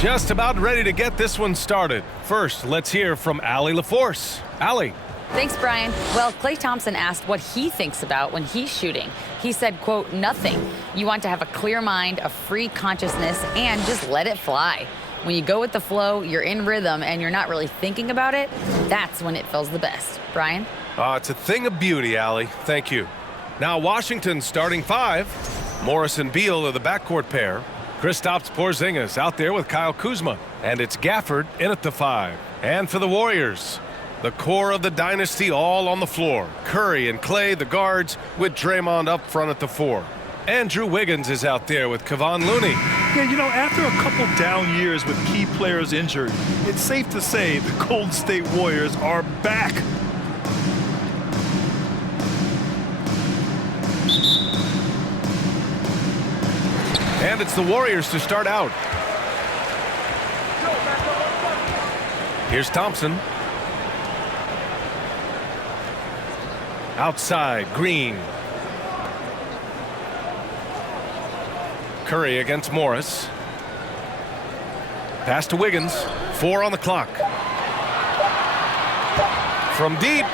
Just about ready to get this one started. First, let's hear from Allie LaForce. Allie. Thanks, Brian. Well, Klay Thompson asked what he thinks about when he's shooting. He said, quote, nothing. You want to have a clear mind, a free consciousness, and just let it fly. When you go with the flow, you're in rhythm, and you're not really thinking about it, that's when it feels the best. Brian? It's a thing of beauty, Allie. Thank you. Now, Washington's starting five. Morris and Beal are the backcourt pair. Kristaps Porzingis out there with Kyle Kuzma. And it's Gafford in at the five. And for the Warriors, the core of the dynasty all on the floor. Curry and Klay, the guards, with Draymond up front at the four. Andrew Wiggins is out there with Kevon Looney. Yeah, you know, after a couple down years with key players injured, it's safe to say the Golden State Warriors are back. And it's the Warriors to start out. Here's Thompson. Outside, Green. Curry against Morris. Pass to Wiggins. 4 on the clock. From deep.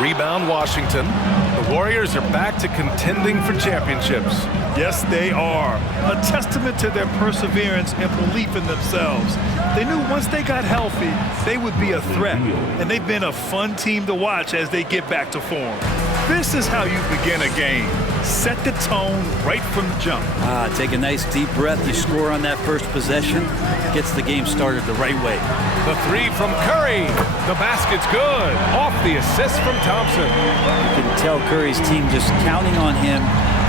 Rebound, Washington. The Warriors are back to contending for championships. Yes, they are. A testament to their perseverance and belief in themselves. They knew once they got healthy, they would be a threat. And they've been a fun team to watch as they get back to form. This is how you begin a game. Set the tone right from the jump. Take a nice deep breath. You score on that first possession. Gets the game started the right way. The three from Curry. The basket's good. Off the assist from Thompson. You can tell Curry's team just counting on him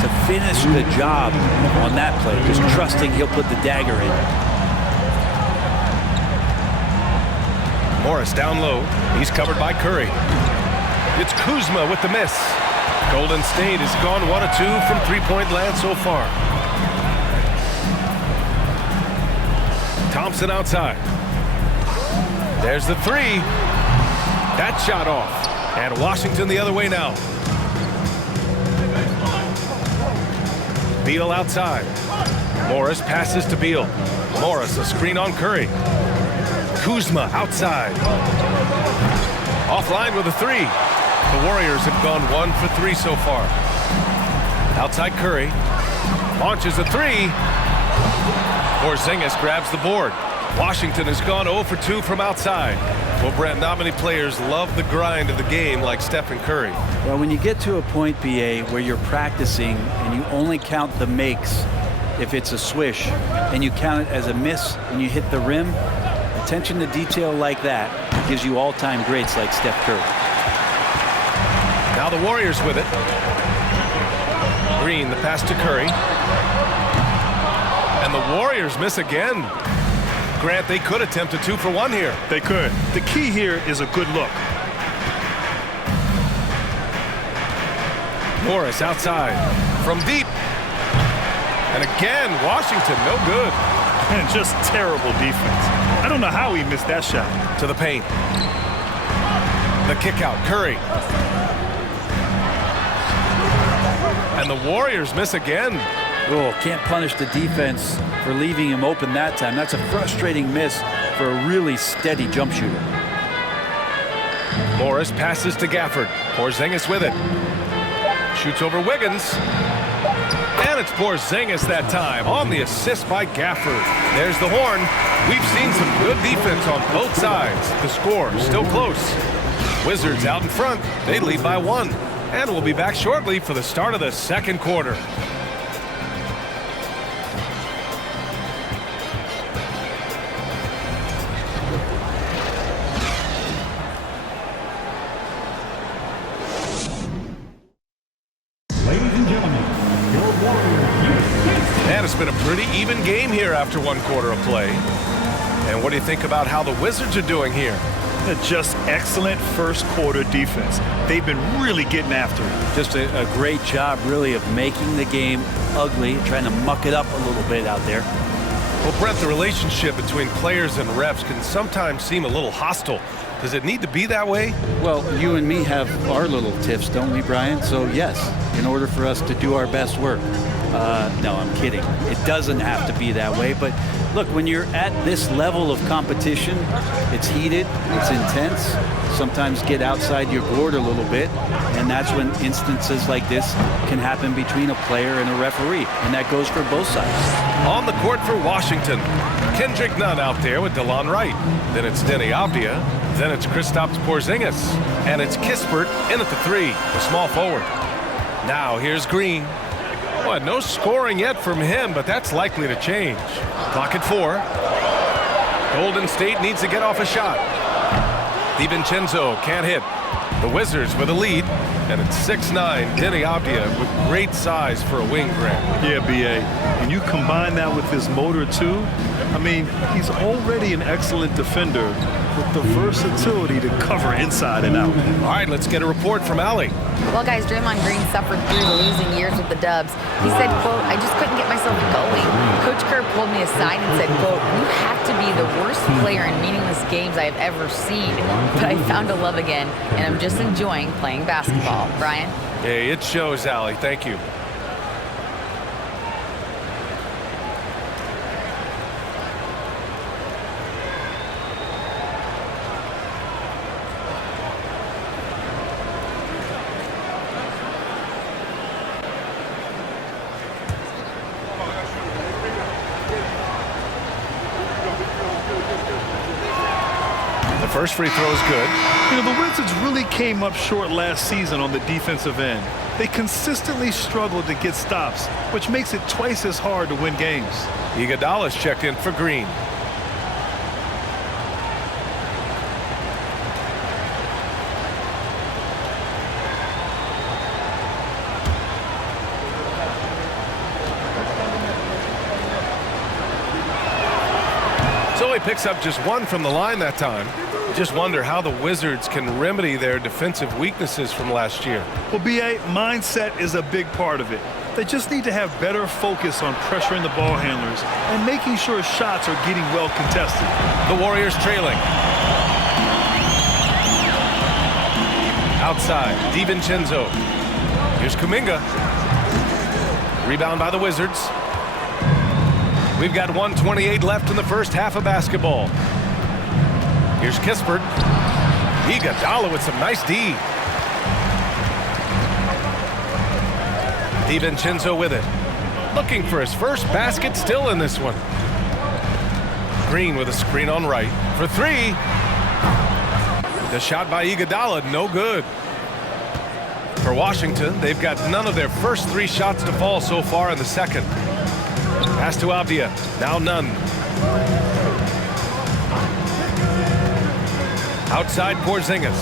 to finish the job on that play. Just trusting he'll put the dagger in. Morris down low. He's covered by Curry. It's Kuzma with the miss. Golden State has gone 1 of 2 from three-point land so far. Thompson outside. There's the three. That shot off. And Washington the other way now. Beal outside. Morris passes to Beal. Morris a screen on Curry. Kuzma outside. Offline with a three. The Warriors have gone 1 for 3 so far. Outside Curry. Launches a three. Porzingis grabs the board. Washington has gone 0 for 2 from outside. Well, Brent, not many players love the grind of the game like Stephen Curry. Well, when you get to a point, BA, where you're practicing and you only count the makes if it's a swish, and you count it as a miss and you hit the rim, attention to detail like that gives you all-time greats like Steph Curry. Now the Warriors with it. Green, the pass to Curry. And the Warriors miss again. Grant, they could attempt a 2 for 1 here. They could. The key here is a good look. Morris outside. From deep. And again, Washington, no good. And just terrible defense. I don't know how he missed that shot. To the paint. The kick out, Curry. And the Warriors miss again. Oh, can't punish the defense for leaving him open that time. That's a frustrating miss for a really steady jump shooter. Morris passes to Gafford. Porzingis with it. Shoots over Wiggins. And it's Porzingis that time on the assist by Gafford. There's the horn. We've seen some good defense on both sides. The score still close. Wizards out in front. They lead by 1. And we'll be back shortly for the start of the second quarter. Ladies and gentlemen, your Warriors. And it's been a pretty even game here after 1 quarter of play. And what do you think about how the Wizards are doing here? Just excellent first quarter defense. They've been really getting after it. Just a great job, really, of making the game ugly, trying to muck it up a little bit out there. Well, Brent, the relationship between players and refs can sometimes seem a little hostile. Does it need to be that way? Well, you and me have our little tiffs, don't we, Brian? So, yes, in order for us to do our best work. No, I'm kidding. It doesn't have to be that way, but Look, when you're at this level of competition, it's heated, it's intense. Sometimes get outside your board a little bit, and that's when instances like this can happen between a player and a referee, and that goes for both sides. On the court for Washington, Kendrick Nunn out there with DeLon Wright. Then it's Denny Avdia. Then it's Kristaps Porzingis. And it's Kispert in at the 3, the small forward. Now here's Green. Well, no scoring yet from him, but that's likely to change. Clock at 4. Golden State needs to get off a shot. DiVincenzo can't hit. The Wizards with a lead, and it's 6'9", Denny Avdia with great size for a wing grab. Yeah, B.A. And you combine that with his motor, too. I mean, he's already an excellent defender with the versatility to cover inside and out. All right, let's get a report from Allie. Well, guys, Draymond Green suffered through the losing years with the Dubs. He said, quote, "I just couldn't get myself going. Coach Kerr pulled me aside and said, quote, you have to be the worst player in meaningless games I have ever seen. But I found a love again, and I'm just enjoying playing basketball." Brian? Hey, it shows, Allie. Thank you. First free throw is good. You know, the Wizards really came up short last season on the defensive end. They consistently struggled to get stops, which makes it twice as hard to win games. Iguodala's checked in for Green. So he picks up just 1 from the line that time. Just wonder how the Wizards can remedy their defensive weaknesses from last year. Well, B.A., mindset is a big part of it. They just need to have better focus on pressuring the ball handlers and making sure shots are getting well contested. The Warriors trailing. Outside, DiVincenzo. Here's Kuminga. Rebound by the Wizards. We've got 1:28 left in the first half of basketball. Here's Kispert. Iguodala with some nice D. DiVincenzo with it. Looking for his first basket still in this one. Green with a screen on right for 3. The shot by Iguodala, no good. For Washington, they've got none of their first 3 shots to fall so far in the second. Pass to Avdia. Now Nunn. Outside Porzingis.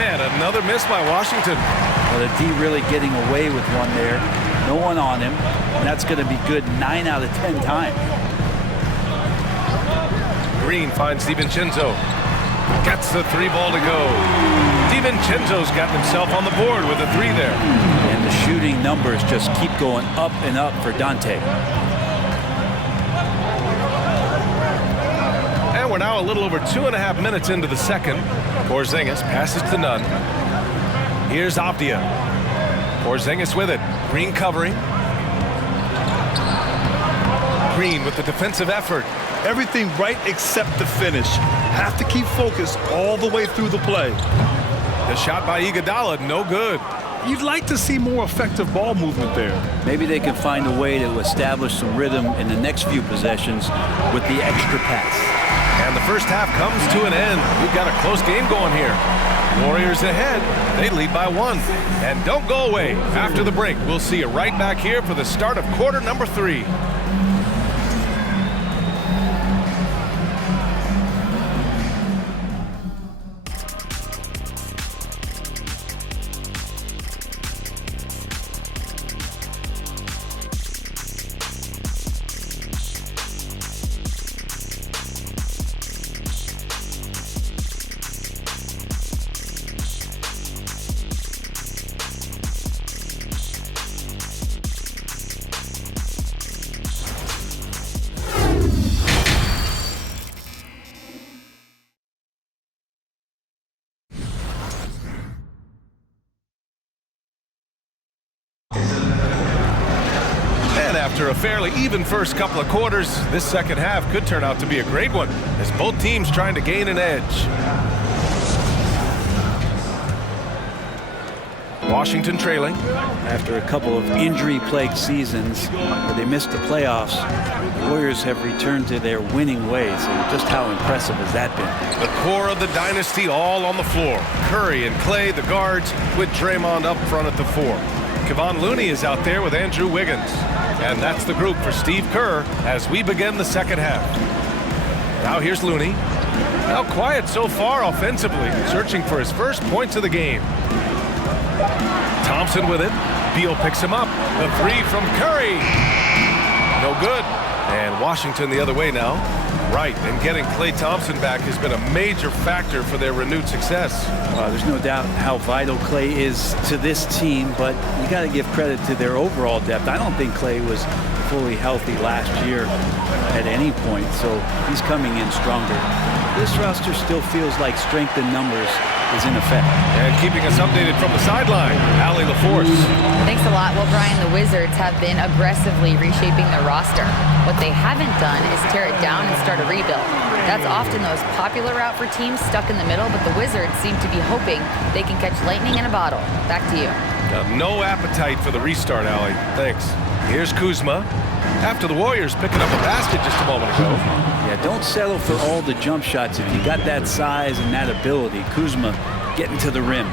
And another miss by Washington. Well, the D really getting away with one there. No one on him. And that's going to be good 9 out of 10 times. Green finds DiVincenzo. Gets the 3 ball to go. DiVincenzo's got himself on the board with a 3 there. And the shooting numbers just keep going up and up for Dante. And we're now a little over 2.5 minutes into the second. Porzingis passes to Nunn. Here's Avdia. Porzingis with it. Green covering. Green with the defensive effort. Everything right except the finish. Have to keep focused all the way through the play. The shot by Iguodala, no good. You'd like to see more effective ball movement there. Maybe they can find a way to establish some rhythm in the next few possessions with the extra pass. And the first half comes to an end. We've got a close game going here. Warriors ahead. They lead by 1. And don't go away. After the break, we'll see you right back here for the start of quarter number 3. After a fairly even first couple of quarters, this second half could turn out to be a great one, as both teams trying to gain an edge. Washington trailing. After a couple of injury-plagued seasons where they missed the playoffs, the Warriors have returned to their winning ways. And just how impressive has that been? The core of the dynasty all on the floor. Curry and Clay, the guards, with Draymond up front at the 4. Kevon Looney is out there with Andrew Wiggins. And that's the group for Steve Kerr as we begin the second half. Now here's Looney. Now quiet so far offensively, searching for his first points of the game. Thompson with it. Beal picks him up. The 3 from Curry. No good. And Washington the other way now. Right, and getting Klay Thompson back has been a major factor for their renewed success. There's no doubt how vital Klay is to this team, but you got to give credit to their overall depth. I don't think Klay was fully healthy last year at any point, so he's coming in stronger. This roster still feels like strength in numbers is in effect. And keeping us updated from the sideline, Allie LaForce. Thanks a lot. Well, Brian, the Wizards have been aggressively reshaping their roster. What they haven't done is tear it down and start a rebuild. That's often the most popular route for teams stuck in the middle, but the Wizards seem to be hoping they can catch lightning in a bottle. Back to you. No appetite for the restart, Allie. Thanks. Here's Kuzma. After the Warriors picking up a basket just a moment ago. Yeah, don't settle for all the jump shots. If you got that size and that ability, Kuzma getting to the rim.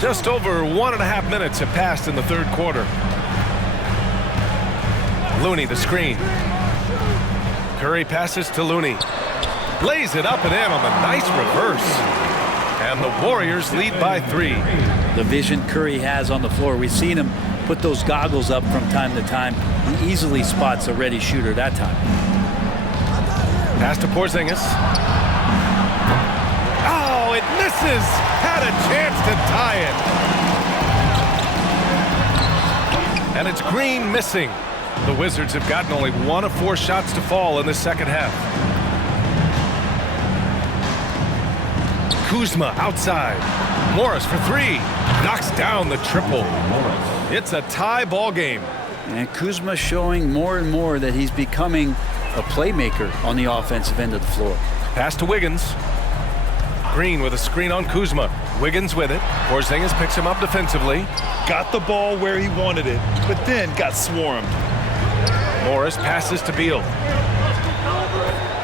Just over 1.5 minutes have passed in the third quarter. Looney the screen. Curry passes to Looney. Lays it up and in on the nice reverse. And the Warriors lead by 3. The vision Curry has on the floor. We've seen him put those goggles up from time to time. He easily spots a ready shooter that time. Pass to Porzingis. Oh, it misses. Had a chance to tie it. And it's Green missing. The Wizards have gotten only 1 of 4 shots to fall in the second half. Kuzma outside. Morris for 3. Knocks down the triple. It's a tie ball game. And Kuzma showing more and more that he's becoming a playmaker on the offensive end of the floor. Pass to Wiggins. Green with a screen on Kuzma. Wiggins with it. Porzingis picks him up defensively. Got the ball where he wanted it, but then got swarmed. Morris passes to Beal.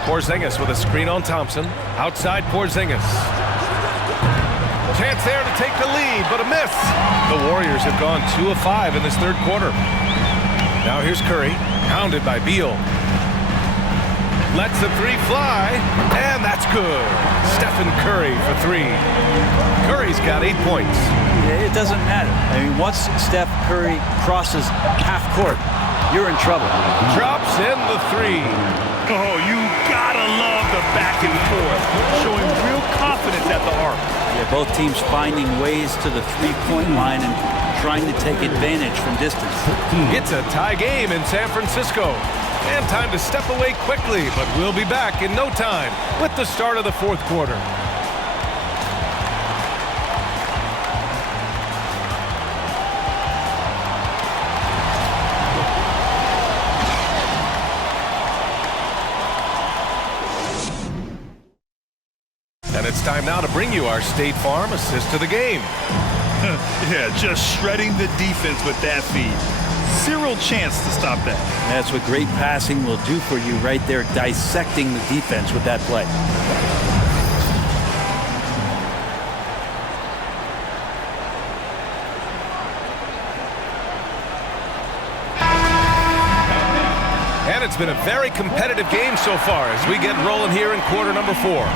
Porzingis with a screen on Thompson. Outside Porzingis. Chance there to take the lead, but a miss. The Warriors have gone 2 of 5 in this third quarter. Now here's Curry, pounded by Beal. Lets the 3 fly, and that's good. Stephen Curry for 3. Curry's got 8 points. It doesn't matter. I mean, once Steph Curry crosses half court, you're in trouble. Drops in the 3. Oh, you gotta love the back and forth, showing real confidence at the arc. Yeah, both teams finding ways to the three-point line and trying to take advantage from distance. It's a tie game in San Francisco. And time to step away quickly, but we'll be back in no time with the start of the fourth quarter. And it's time now to bring you our State Farm assist to the game. Yeah, just shredding the defense with that feed. Zero chance to stop that. That's what great passing will do for you right there, dissecting the defense with that play. And it's been a very competitive game so far as we get rolling here in quarter number 4.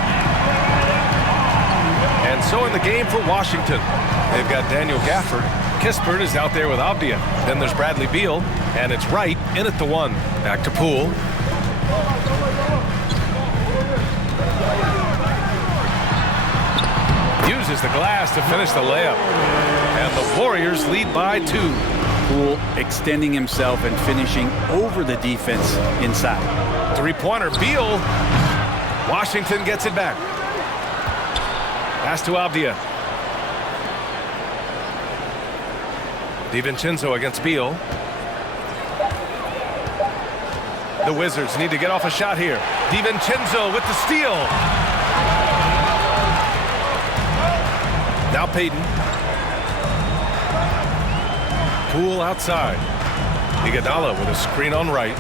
And so in the game for Washington, they've got Daniel Gafford. Kispert is out there with Avdia. Then there's Bradley Beal, and it's Wright in at the 1. Back to Poole. Uses the glass to finish the layup. And the Warriors lead by 2. Poole extending himself and finishing over the defense inside. Three-pointer, Beal. Washington gets it back. Pass to Avdia. DiVincenzo against Beal. The Wizards need to get off a shot here. DiVincenzo with the steal. Now Payton. Poole outside. Iguodala with a screen on right.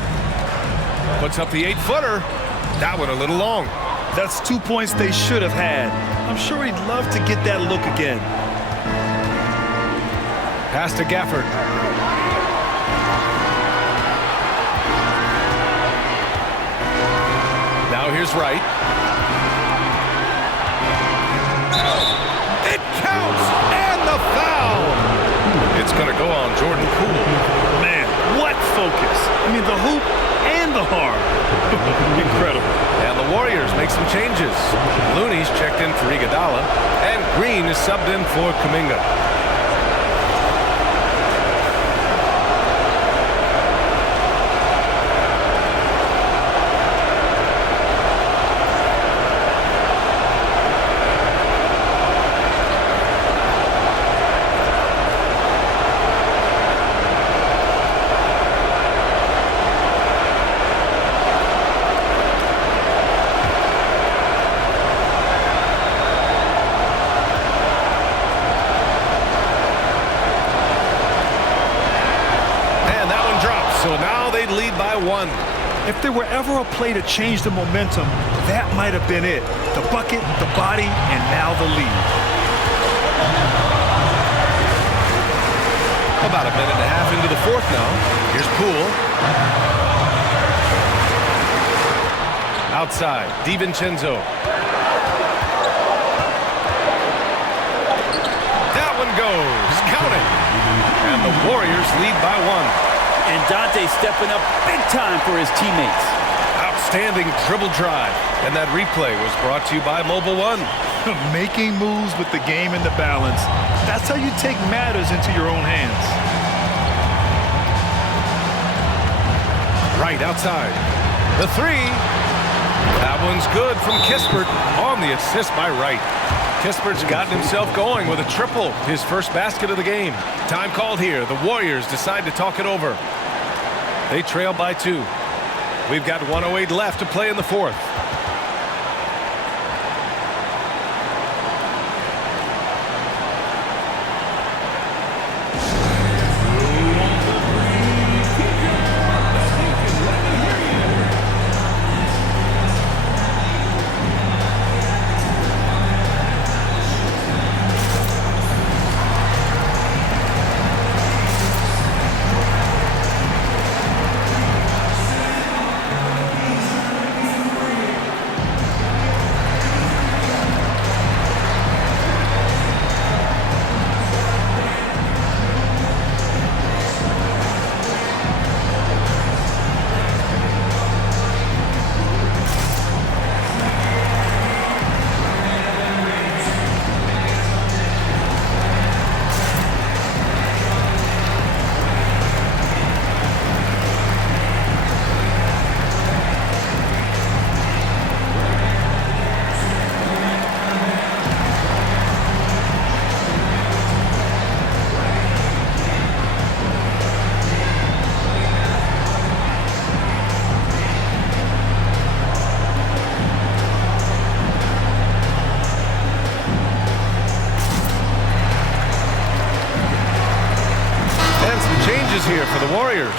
Puts up the 8-footer. That one a little long. That's 2 points they should have had. I'm sure he'd love to get that look again. Pass to Gafford. Now here's Wright. It counts! And the foul! It's going to go on Jordan Poole. Man, what focus. I mean, the hoop and the harm. Incredible. And the Warriors make some changes. Looney's checked in for Iguodala, and Green is subbed in for Kuminga. If there were ever a play to change the momentum, that might have been it. The bucket, the body, and now the lead. About a minute and a half into the fourth now. Here's Poole. Outside, DiVincenzo. That one goes. Count it. And the Warriors lead by 1. And Dante stepping up big time for his teammates. Outstanding dribble drive. And that replay was brought to you by Mobile One. Making moves with the game in the balance. That's how you take matters into your own hands. Right outside. The three. That one's good from Kispert on the assist by Wright. Kispert's gotten himself going with a triple, his first basket of the game. Time called here. The Warriors decide to talk it over. They trail by 2. We've got 1:08 left to play in the fourth. Here for the Warriors.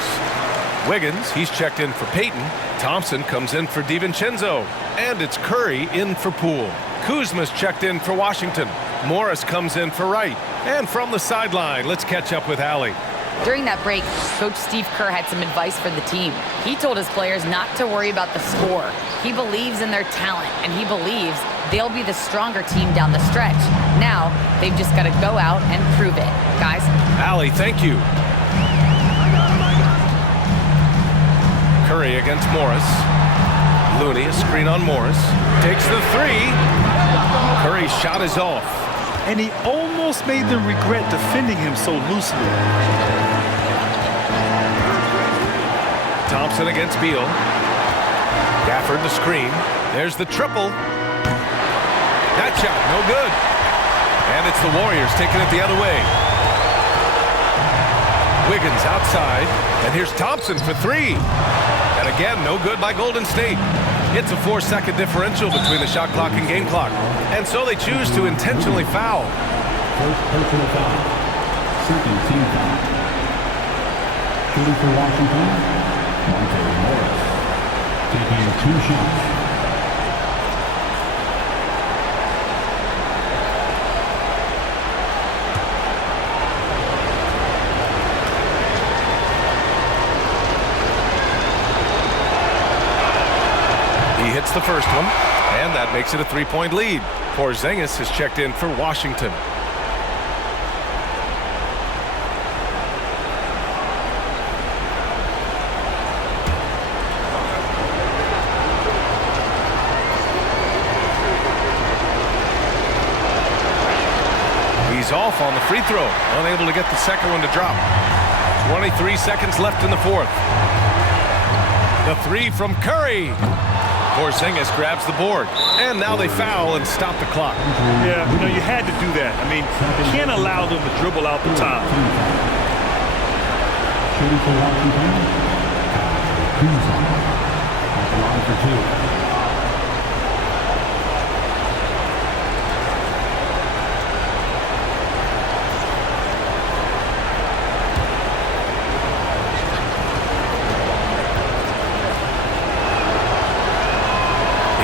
Wiggins, he's checked in for Payton. Thompson comes in for DiVincenzo. And it's Curry in for Poole. Kuzma's checked in for Washington. Morris comes in for Wright. And from the sideline, let's catch up with Allie. During that break, Coach Steve Kerr had some advice for the team. He told his players not to worry about the score. He believes in their talent, and he believes they'll be the stronger team down the stretch. Now, they've just got to go out and prove it. Guys? Allie, thank you. Curry against Morris. Looney, a screen on Morris. Takes the three. Curry's shot is off. And he almost made them regret defending him so loosely. Thompson against Beal. Gafford the screen. There's the triple. That shot, no good. And it's the Warriors taking it the other way. Wiggins outside, and here's Thompson for three. And again, no good by Golden State. It's a 4-second differential between the shot clock and game clock. And so they choose to intentionally foul. First personal foul. Second team foul. Shooting for Washington, Morris. Taking 2 shots. He hits the first one, and that makes it a 3-point lead. Porzingis has checked in for Washington. He's off on the free throw, unable to get the second one to drop. 23 seconds left in the fourth. The three from Curry. Porzingis grabs the board, and now they foul and stop the clock. Yeah, you had to do that. I mean, you can't allow them to dribble out the top. Shooting for Washington, Kuzma. At the line for 2.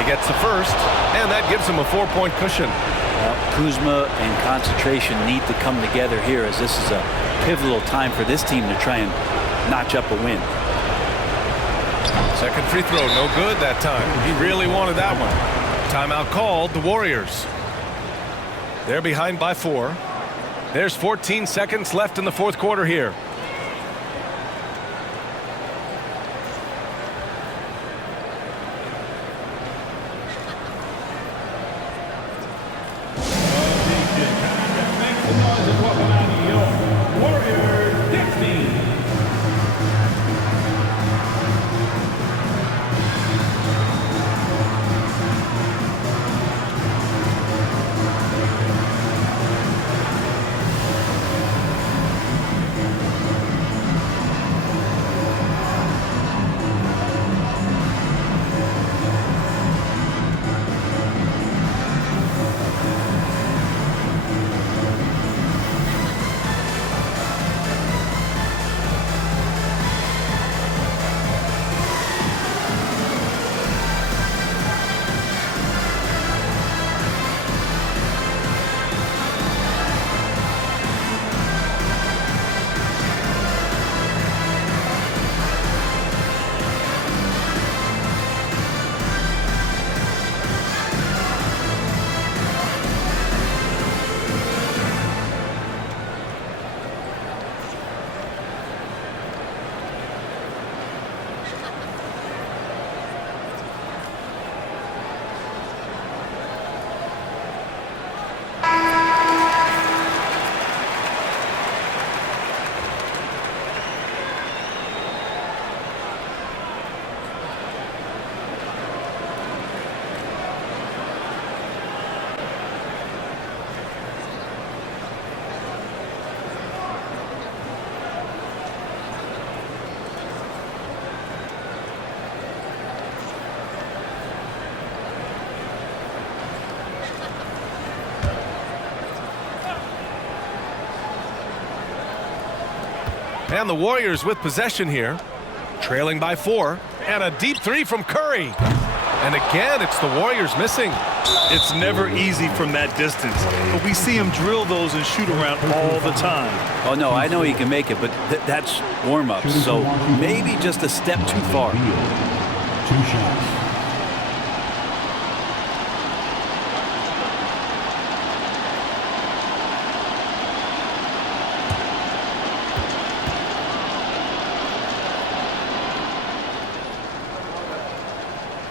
Gets the first, and that gives him a 4-point cushion. Kuzma and concentration need to come together here, as this is a pivotal time for this team to try and notch up a win. Second free throw, no good that time. He really wanted that one. Timeout called, the Warriors. They're behind by 4. There's 14 seconds left in the fourth quarter here. And the Warriors with possession here, trailing by 4, and a deep 3 from Curry. And again, it's the Warriors missing. It's never easy from that distance, but we see him drill those and shoot around all the time. Oh, no, I know he can make it, but that's warm-up, so maybe just a step too far. 2 shots.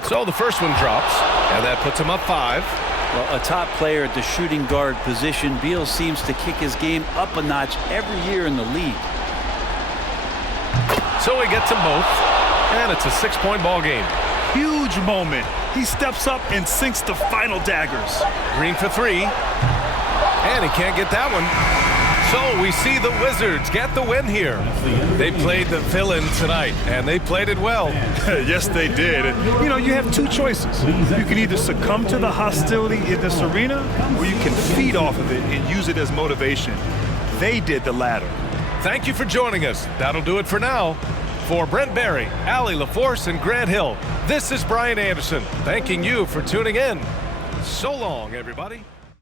So the first one drops, and that puts him up 5. Well, a top player at the shooting guard position, Beal seems to kick his game up a notch every year in the league. So he gets them both, and it's a 6-point ball game. Huge moment. He steps up and sinks the final daggers. Green for 3, and he can't get that one. So we see the Wizards get the win here. They played the villain tonight, and they played it well. Yes, they did. And, you have two choices. You can either succumb to the hostility in this arena, or you can feed off of it and use it as motivation. They did the latter. Thank you for joining us. That'll do it for now. For Brent Berry, Allie LaForce, and Grant Hill, this is Brian Anderson, thanking you for tuning in. So long, everybody.